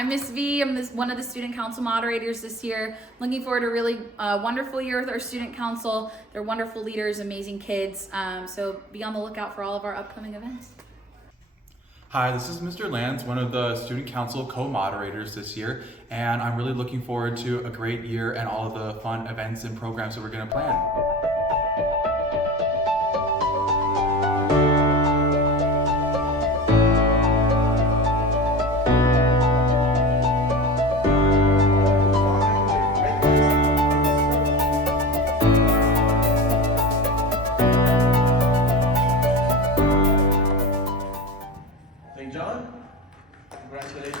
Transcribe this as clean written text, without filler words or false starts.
I'm Miss V. I'm one of the student council moderators this year. Looking forward to a really wonderful year with our student council. They're wonderful leaders, amazing kids. So be on the lookout for all of our upcoming events. Hi, this is Mr. Lands, one of the student council co-moderators this year, and I'm really looking forward to a great year and all of the fun events and programs that we're going to plan. St. John, congratulations.